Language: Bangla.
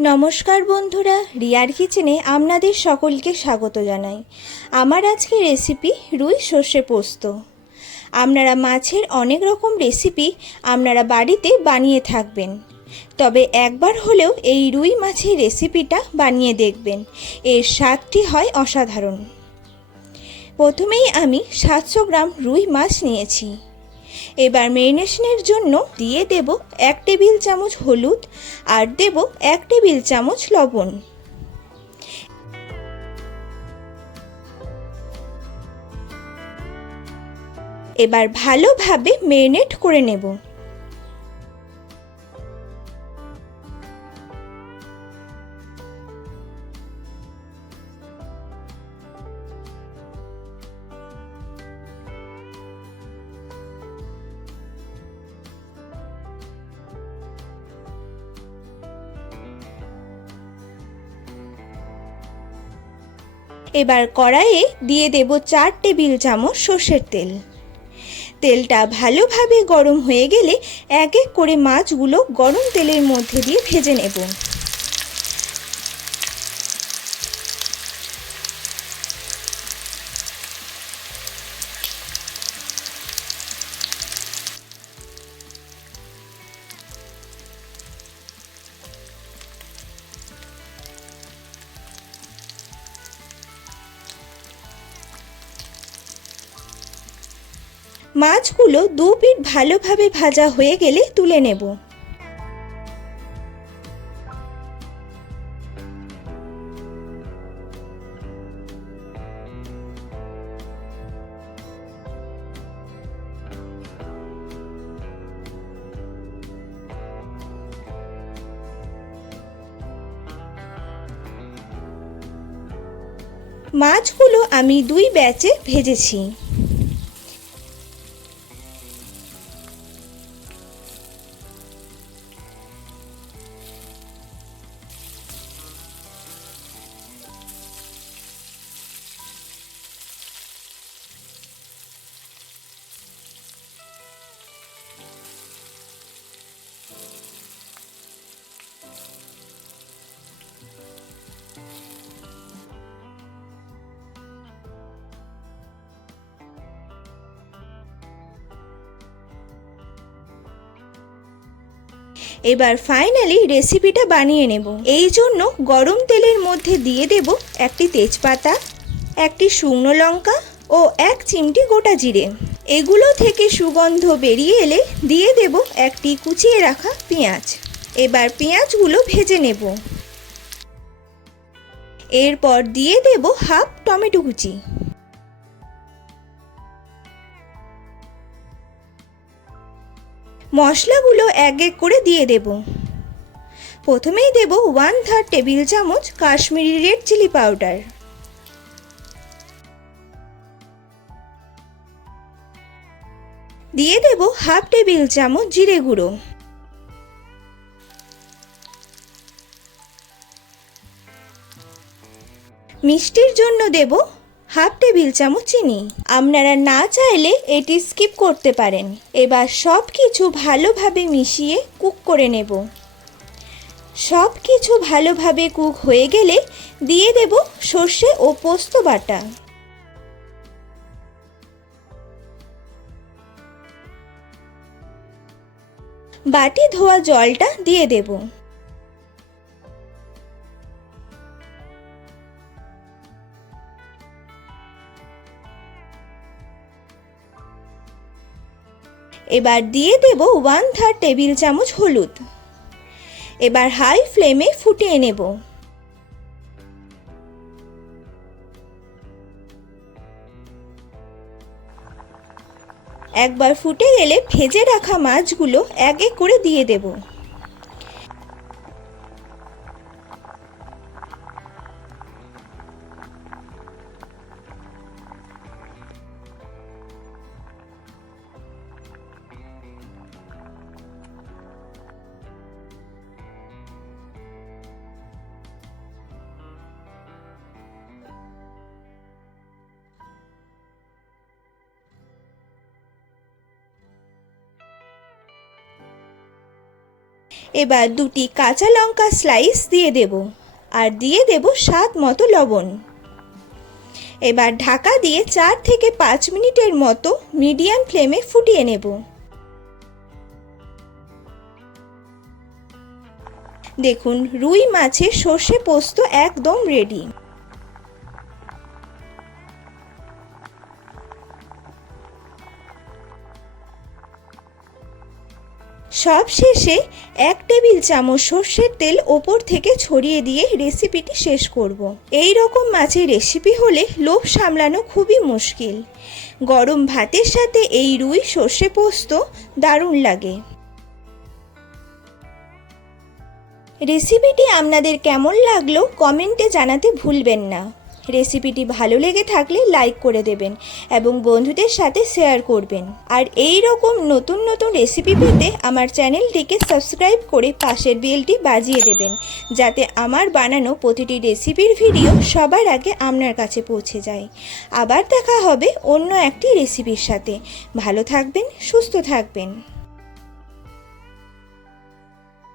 নমস্কার বন্ধুরা, রিয়ার কিচেনে আপনাদের সকলকে স্বাগত জানাই। আমার আজকে রেসিপি রুই সর্ষে পোস্ত। আপনারা মাছের অনেক রকম রেসিপি আপনারা বাড়িতে বানিয়ে থাকবেন, তবে একবার হলেও এই রুই মাছের রেসিপিটা বানিয়ে দেখবেন। এর স্বাদটি হয় অসাধারণ। প্রথমেই আমি 700 গ্রাম রুই মাছ নিয়েছি। এবার ম্যারিনেশনের জন্য দিয়ে দেব 1 টেবিল চামচ হলুদ আর দেব 1 টেবিল চামচ লবণ। এবার ভালোভাবে ম্যারিনেট করে নেব। এবার কড়াইয়ে দিয়ে দেব 4 টেবিল চামচ সর্ষের তেল। তেলটা ভালোভাবে গরম হয়ে গেলে এক এক করে মাছগুলো গরম তেলের মধ্যে দিয়ে ভেজে নেব। মাছগুলো দু পিঠ ভালোভাবে ভাজা হয়ে গেলে তুলে নেব। মাছগুলো আমি 2 ব্যাচে ভেজেছি। এবার ফাইনালি রেসিপিটা বানিয়ে নেব। এই জন্য গরম তেলের মধ্যে দিয়ে দেব একটি তেজপাতা, একটি শুকনো লঙ্কা ও 1 চিমটি গোটা জিরে। এগুলো থেকে সুগন্ধ বেরিয়ে এলে দিয়ে দেব একটি কুচিয়ে রাখা পেঁয়াজ। এবার পেঁয়াজগুলো ভেজে নেব। এরপর দিয়ে দেব হাফ টমেটো কুচি। মশলাগুলো এক এক করে দিয়ে দেব। প্রথমেই দেব 1/3 টেবিল চামচ কাশ্মীরি রেড চিলি পাউডার। দিয়ে দেব হাফ টেবিল চামচ জিরে গুঁড়ো। মিষ্টির জন্য দেব হাফ টেবিল চামচ চিনি। আপনারা না চাইলে এটি স্কিপ করতে পারেন। এবার সব কিছু ভালোভাবে মিশিয়ে কুক করে নেব। সব কিছু ভালোভাবে কুক হয়ে গেলে দিয়ে দেব সর্ষে ও পোস্ত বাটা। বাটি ধোয়া জলটা দিয়ে দেব। এবার দিয়ে দেব 1/3 টেবিল চামচ হলুদ। এবার হাই ফ্লেমে ফুটিয়ে নেব। একবার ফুটে গেলে ভেজে রাখা মাছগুলো এক এক করে দিয়ে দেব। এবার 2টি কাঁচা লঙ্কা স্লাইস দিয়ে দেব আর দিয়ে দেব স্বাদ মতো লবণ। এবার ঢাকা দিয়ে 4 থেকে 5 মিনিটের মতো মিডিয়াম ফ্লেমে ফুটিয়ে নেব। দেখুন রুই মাছের সর্ষে পোস্ত একদম রেডি। সব শেষে 1 টেবিল চামচ সর্ষের তেল ওপর থেকে ছড়িয়ে দিয়ে রেসিপিটি শেষ করব। এই রকম মাছের রেসিপি হলে লোভ সামলানো খুবই মুশকিল। গরম ভাতের সাথে এই রুই সর্ষে পোস্ত দারুণ লাগে। রেসিপিটি আপনাদের কেমন লাগলো কমেন্টে জানাতে ভুলবেন না। রেসিপিটি ভালো লেগে থাকলে লাইক করে দেবেন এবং বন্ধুদের সাথে শেয়ার করবেন। আর এই রকম নতুন নতুন রেসিপি পেতে আমার চ্যানেলটিকে সাবস্ক্রাইব করে পাশের বেলটি বাজিয়ে দেবেন, যাতে আমার বানানো প্রতিটি রেসিপির ভিডিও সবার আগে আপনার কাছে পৌঁছে যায়। আবার দেখা হবে অন্য একটি রেসিপির সাথে। ভালো থাকবেন, সুস্থ থাকবেন।